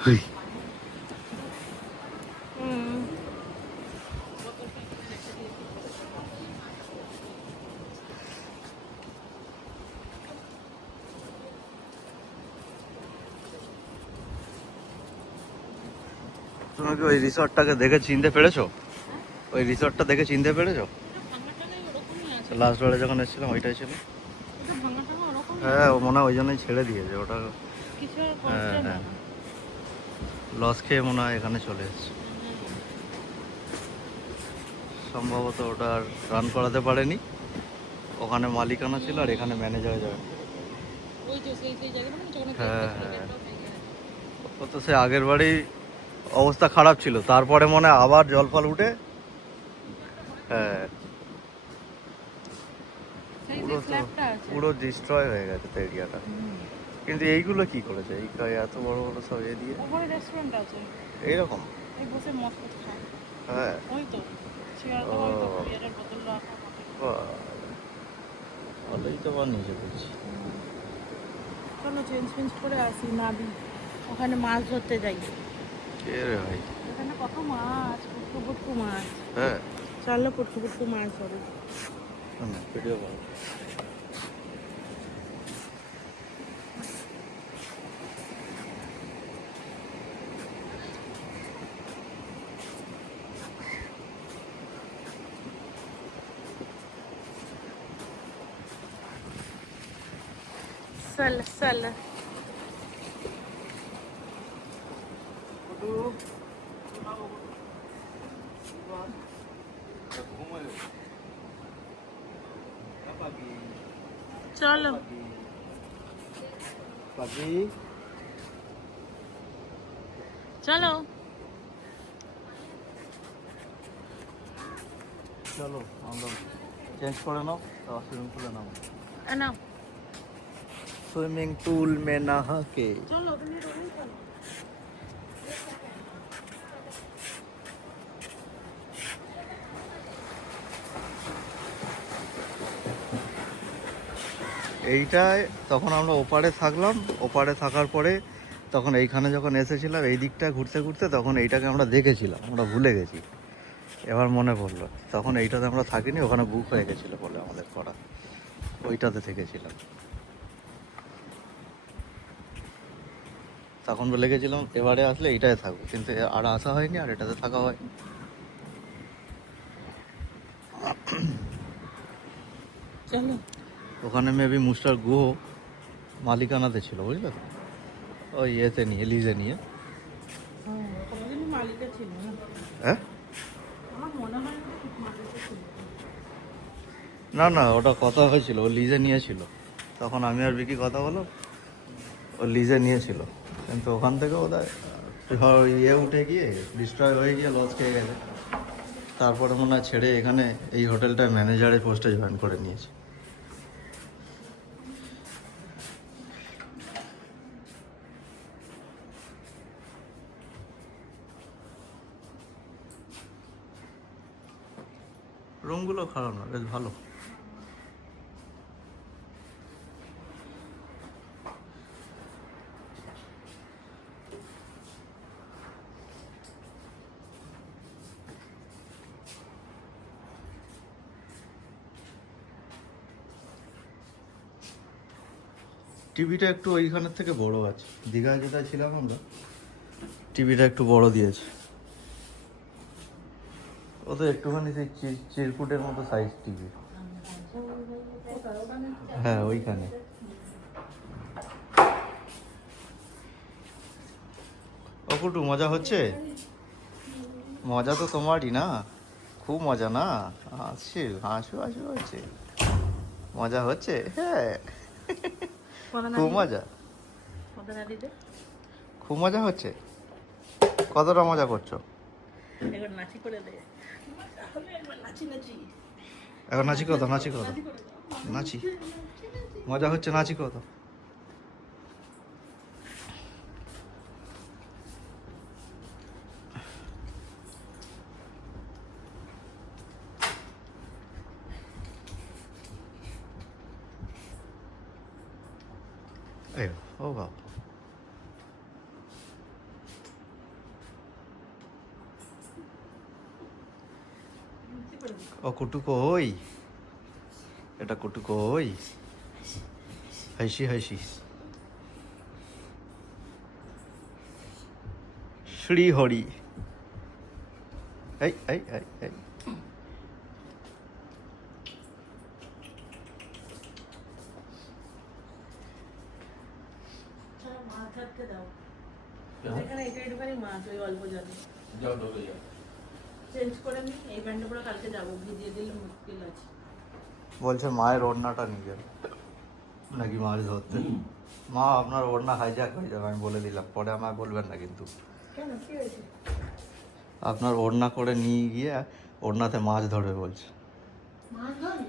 তুমি কি ওই রিসর্টটাকে দেখে চিনতে পেরেছো? ওই রিসর্টটা দেখে চিনতে পেরেছো? লাস্ট বারে যখন এসেছিলাম ওইটাই ছিল। হ্যাঁ, ও মনে হয় ওই জন্যই ছেড়ে দিয়েছে ওটা। হ্যাঁ হ্যাঁ, লস খেয়ে মনে হয় এখানে চলে এসেছে। সম্ভবত ওটা আর রান করাতে পারেনি, ওখানে মালিকানা ছিল আর এখানে ম্যানেজার জয়েন। হ্যাঁ হ্যাঁ, ও তো সে আগের বারেই অবস্থা খারাপ ছিল, তারপরে মনে হয় আবার জল ফল উঠে। হ্যাঁ, পুরো তো পুরো ডিস্ট্রয় হয়ে গেছে তো এরিয়াটা। কিন্তু এইগুলো কি করেছে, এই এত বড় বড় সব এ দিয়ে রেস্টুরেন্ট আছে এইরকম? এই বসে মদ খায়। হ্যাঁ, ওই তো চেয়ারটা ওই তো বিয়ারের বোতল রাখা। ভালোই তো বানিয়েছে বলছি। চলো চেঞ্জ করে আসি নাবি, ওখানে মাছ ধরতে যাই। কে রে ভাই? এখানে কত মাছ, পুটকু পুটকু মাছ। হ্যাঁ, চলো পুটকু পুটকু মাছ ধরো। ভিডিও ভালো। চল চলো চলো চলো আমরা চেঞ্জ করে নাও, সুইমিং পুলে নাও। না সুইমিং পুল মে নহা কে। চলো তুমি রুমে চলো। এইটায় তখন আমরা ওপারে থাকলাম, ওপারে থাকার পরে তখন এইখানে যখন এসেছিলাম এই দিকটা ঘুরতে ঘুরতে, তখন এইটাকে আমরা দেখেছিলাম, আমরা ভুলে গেছি। এবার মনে পড়লো, তখন এইটাতে আমরা থাকিনি, ওখানে বুক হয়ে গেছিলো বলে আমাদের করা, ওইটাতে থেকেছিলাম। তখন বলে গেছিলাম এবারে আসলে এইটাতে থাকবো, কিন্তু আর আসা হয়নি, আর এটাতে থাকা হয়নি। চলো ওখানে মেবি মুস্টার গুহ মালিকানাতে ছিল, বুঝলে তো, ওই ইয়েতে নিয়ে, লিজে নিয়ে। কোনোদিনই মালিকা ছিল না। হ্যাঁ, আমার মনে হয় না ঠিক মালিকা ছিল। না না, ওটা কথা হয়েছিল, ও লিজে নিয়েছিল। তখন আমি আর বিকি কথা বলো, ও লিজে নিয়েছিল, কিন্তু ওখান থেকে ওদের ইয়ে উঠে গিয়ে ডিস্ট্রয় হয়ে গিয়ে লস খেয়ে গেছে। তারপরে মনে হয় ছেড়ে এখানে এই হোটেলটায় ম্যানেজারের পোস্টে জয়েন করে নিয়েছে। রুমগুলো খারাপ না, বেশ ভালো। টিভিটা একটু ওইখানের থেকে বড় আছে, দীঘায় যেটা ছিলাম আমরা, টিভিটা একটু বড় দিয়েছে। ও তো একটুখানি সেই চিরকুটের মতো সাইজ টিভি। হ্যাঁ, ওইখানে। অকুটু মজা হচ্ছে? মজা তো তোমারই না, খুব মজা না? হাসি হাসু হাসু হচ্ছে, মজা হচ্ছে? হ্যাঁ, খুব মজা, খুব মজা হচ্ছে। কতটা মজা করছো? এখন নাচি কত, নাচি কত, নাচি, মজা হচ্ছে, নাচি কত। ও বাবা, ও কুটু কই, এটা কুটু কই, হাসি হাসি শ্রী হরি, এই এই এই এই মাছ ধরতে দাও, এখানে এটা একটুখানি মাছ ওই অল্প জলে চেঞ্জ করে নি। এই প্যান্টটা পরে কালকে যাবো, ভিজিয়ে দিলে মুশকিল আছে। বলছে মায়ের ওড়নাটা নিয়ে যাবে নাকি মাছ ধরতে। মা আপনার ওড়না হাইজ্যাক হয়ে যাবে, আমি বলে দিলাম, পরে আমায় বলবেন না কিন্তু। কেন, কি হয়েছে? আপনার ওড়না করে নিয়ে গিয়ে ওড়নাতে মাছ ধরবে বলছে। মাছ ধরবে?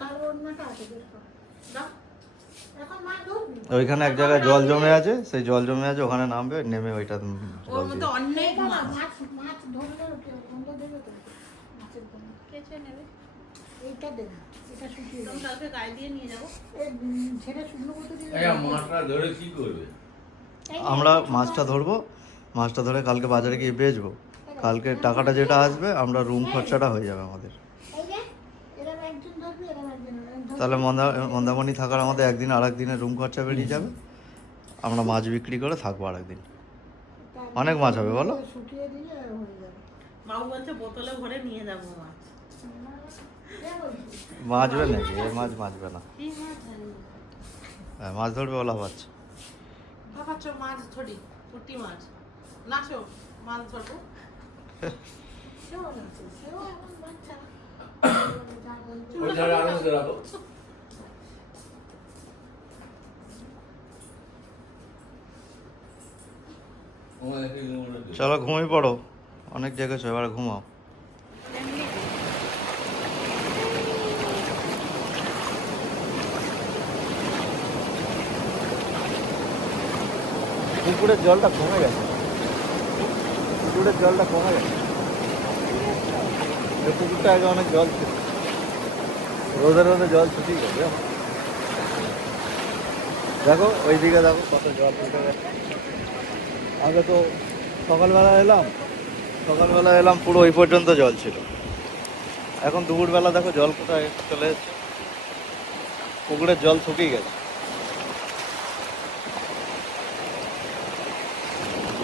কাল ওড়নাটা আছে, বের কর। দাও। এখন মাছ ধরবি? ওইখানে এক জায়গায় জল জমে আছে, সেই জল জমে আছে, ওখানে নামবে, নেমে ওইটা জল ওর মধ্যে দিয়ে। অনেক মাছ। মাছ ধরলে গন্ধ দেবে তো, মাছের গন্ধ কেচে নেবে। এইটা দেবে, এটা শুকিয়ে যাবে। কালকে গায়ে দিয়ে নিয়ে যাবো। ছেড়ে শুকনো করতে দিলে মাছটা ধরে কি করবে? আমরা মাছটা ধরবো, মাছটা ধরে কালকে বাজারে গিয়ে বেচবো। কালকে টাকাটা যেটা আসবে, আমরা রুম খরচাটা হয়ে যাবে আমাদের। তাহলে মন্দামণি থাকার আমাদের একদিন আর একদিনের রুম খরচা বেরিয়ে যাবে। আমরা মাছ বিক্রি করে থাকবো আর একদিন। অনেক মাছ হবে বলো। শুকিয়ে দিলে হয়ে যাবে। বাবু বলছে বোতলে ভরে নিয়ে যাবো মাছ। মাছবে নাকি? এই মাছ মাছবে না। কি মাছ? হ্যাঁ, মাছ ধরবে ওলা বাচ্চা। ভাবাচ্ছ মাছ ধরি, পুঁটি মাছ। নাচো, মাছ ধরবো। সেও নাচে, সেও এমন বাচ্চা। ওই ধারে আরো রাখো। চলো ঘুমিয়ে পড়ো, অনেক জেগেছো, এবার ঘুমাও। পুকুরের জলটা কমে গেছে, পুকুরের জলটা কমে গেছে। এই পুকুরটা আগে অনেক জল ছিল, রোদে রোদে জল শুকিয়ে গেছে। দেখো ওইদিকে দেখো কত জল উঠে গেছে। আগে তো সকালবেলা এলাম পুরো ওই পর্যন্ত জল ছিল। এখন দুপুরবেলা দেখো জল কোথায় চলে যাচ্ছে, পুকুরের জল শুকিয়ে গেছে।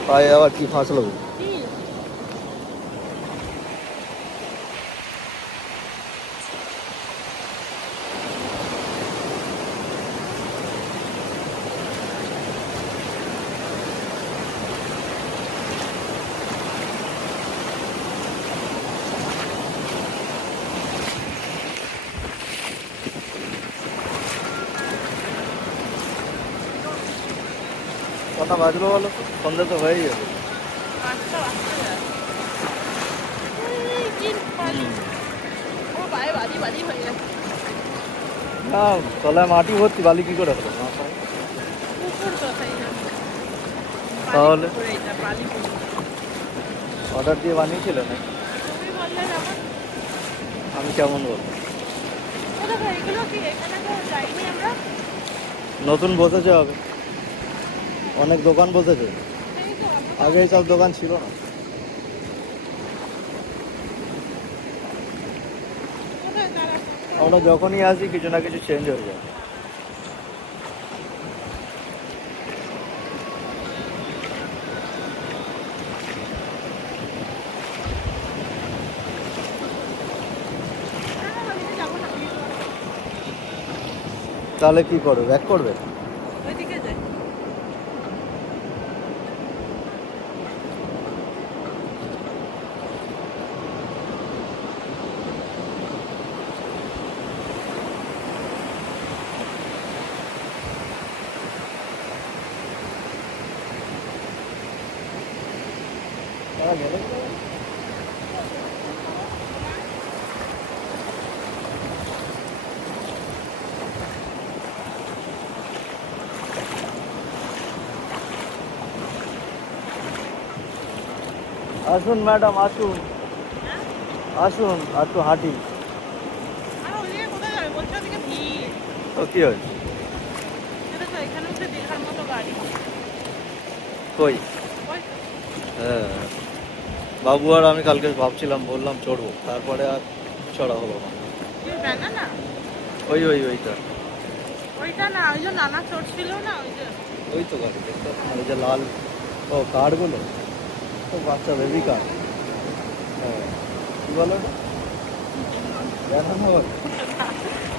পায়ে আবার কি ফাঁসলো? কটা বাজলো বলো তো? সন্ধ্যে তো হয়েই যাবে। না, তলায় মাটি ভর্তি, বালি কি করে হলো? তাহলে অর্ডার দিয়ে বানিয়েছিল না? আমি কেমন বলবো? নতুন বসেছে হবে, অনেক দোকান বসেছে, আগে এইসব দোকান ছিল না। আমরা যখনই আসি কিছু না কিছু চেঞ্জ হয়ে যায়। তাহলে কি করবে, ব্যাক করবে? আসুন ম্যাডাম, আসুন আসুন, আর তো হাঁটি। তো কি হয়েছে? কই? হ্যাঁ, বাবু আর আমি কালকে ভাবছিলাম, বললাম চড়বো, তারপরে আর চড়া হলো না। ব্যানানা ওইটা ওইটা না, ওই যে নানা চড়ছিল না, ওই যে ওই তো গাড়ি দেখতে, ওই যে লাল, ও কারগুলো, ও বাচ্চা বেবি কার, হ্যাঁ কি বলো ব্যানানা বলে?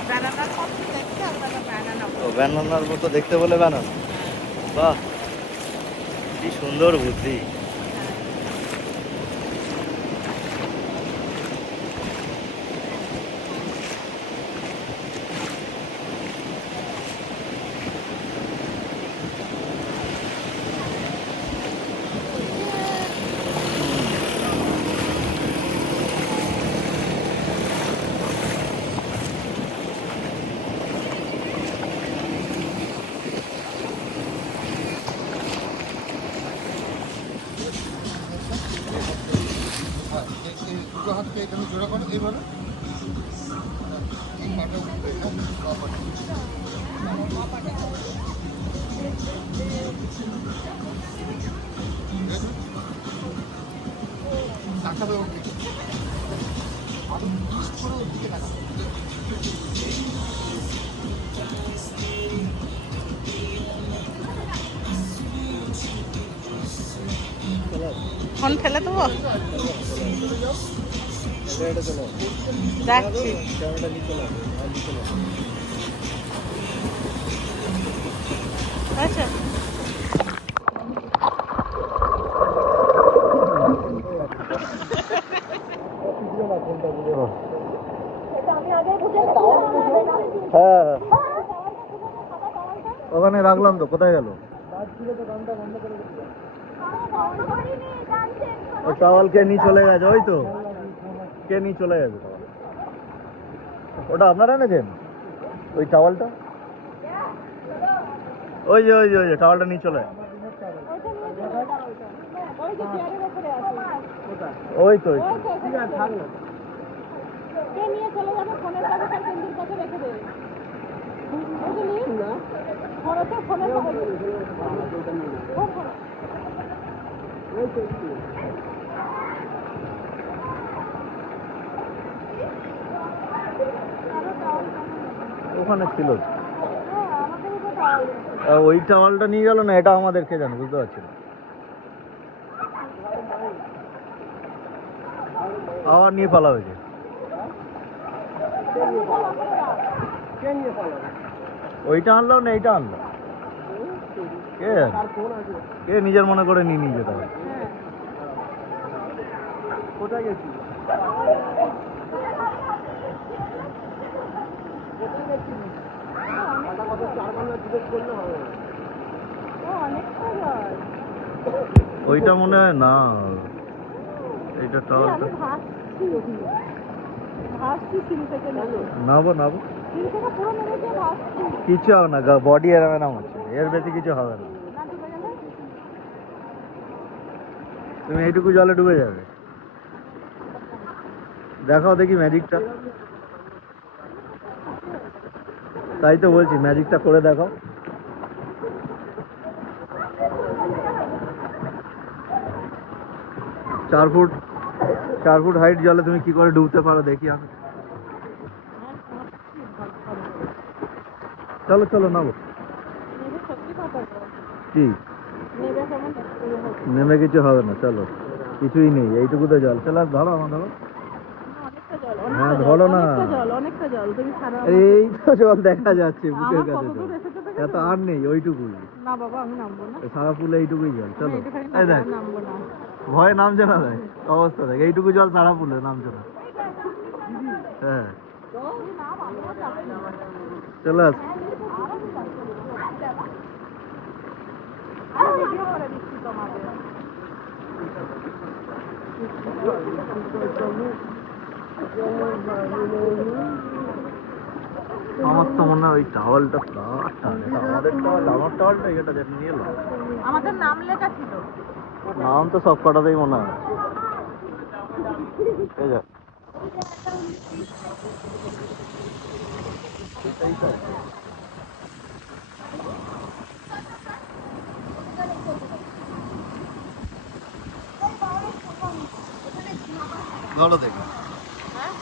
ব্যানানার মতো দেখতে, আপনারা ব্যানানা ও ব্যানানার মতো দেখতে বলে ব্যানানা। বাহ, কি সুন্দর বুদ্ধি। দুটো হাতকে এখানে জোড়া করো এইভাবে। তাকাবে ওর দিকে, আরো টুইস্ট করে ওর দিকে তাকাবে। ফোন ফেলে দেবো, এটা চলো, যাচ্ছি। ক্যামেরাটা নিয়ে চলো, আচ্ছা হ্যাঁ ওখানে রাখলাম তো, কোথায় গেল? ওই টাওয়াল কে নিয়ে চলে গেছে, ওই তো কে নিয়ে চলে গেছে। ওটা আপনারা এনেছেন ওই টাওয়ালটা? ওই যে টাওয়ালটা নিয়ে চলে, ওই তো ওখানে ছিল। ওই টাওয়ালটা নিয়ে গেল না, এটা আমাদের কে জানে, বুঝতে পারছি না। আবার নিয়ে পালা হয়েছে। ওইটা আনলো না এইটা আনলো, কে কে নিজের মনে করে নিয়ে নিয়ে যেতে হবে। কোথায় গেছি? ওইটা মনে হয় না, এইটা টাওয়ালটা নাবো কিছু হবে না, বডি এর নাম হচ্ছে, এর বেশি কিছু হবে না। তুমি এইটুকু জলে ডুবে যাবে। দেখাও দেখি ম্যাজিকটা, তাই তো বলছি ম্যাজিকটা করে দেখাও। 4 ফুট হাইট জলে তুমি কি করে ডুবতে পারো দেখি আমি। চলো চলো নামো। কি নেমে কিছু হবে না, চলো কিছুই নেই, এইটুকুতে জল। চলো ধরো আমার, ধরো, হ্যাঁ ধরো না, এই তো জল দেখা যাচ্ছে বুকের কাছে, এত আর নেই, ওইটুকুই সারা ফুলে এইটুকুই জল। চলো এই দেখ, ভয় নামছে না, দেখ অবস্থা দেখ, এইটুকু জল সারা ফুলে নামছে না। হ্যাঁ চলো আস। আমার তো মনে হয় ওই টাওয়ালটা আমাদের টাওয়াল, আমার টাওয়ালটা এটা যেটা নিয়ে এলো, আমাদের নাম লেখা ছিল। নাম তো সব কটাতেই মনে হয়। এই যা বলো দেখি। হ্যাঁ?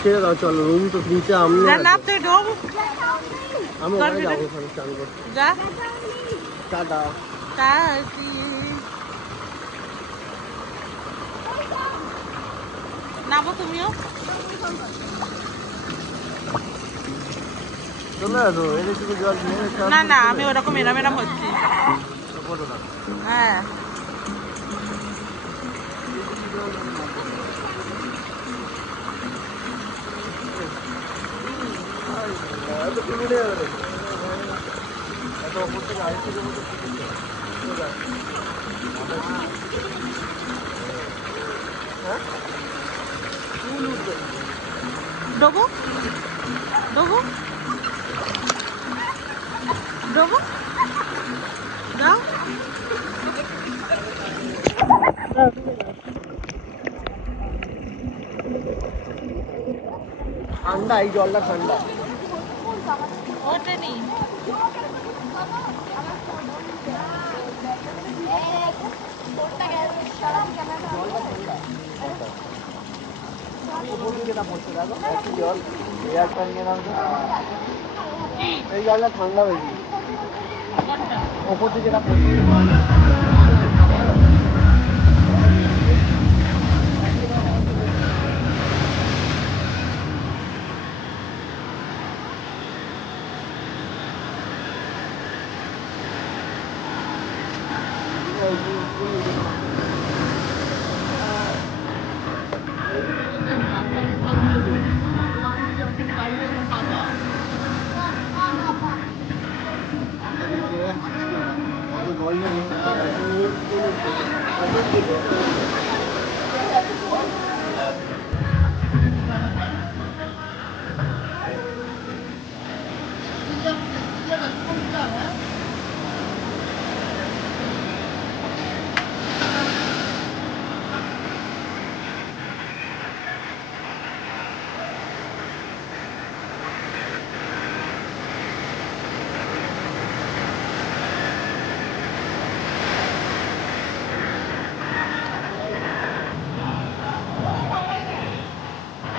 ছেড়ে দাও, চলো রুম তো নিচে আমি না না তুই ঢোক। আমি ওখানে যাবো, ওখানে চান করতে। যা টাটা। তাড়াতাড়ি। নামো তুমিও। চলে আসো, এর একটু জল নিয়ে না না আমি ওরকম এরাম এরাম হচ্ছি। হ্যাঁ ডোবো ডোবো ডোবো যাও। ঠান্ডা, এই জলটা ঠান্ডা। ওঠেনি। জল এয়ারটা নিয়ে নাম, এই জলটা ঠান্ডা বেশি ওপর থেকে যেটা পড়ছে।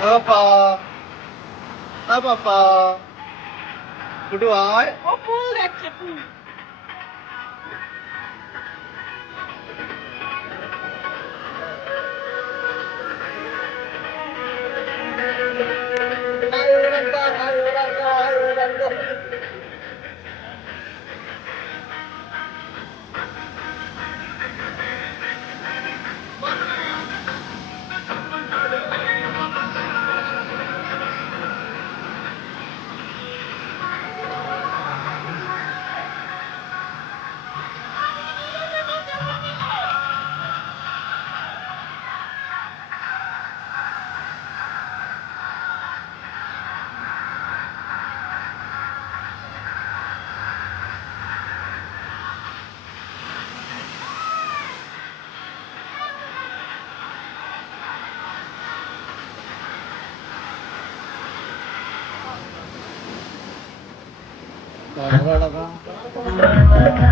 Papa, hi Papa. Good to eye. ও ফুল দেখছে ফুল। Da da da da.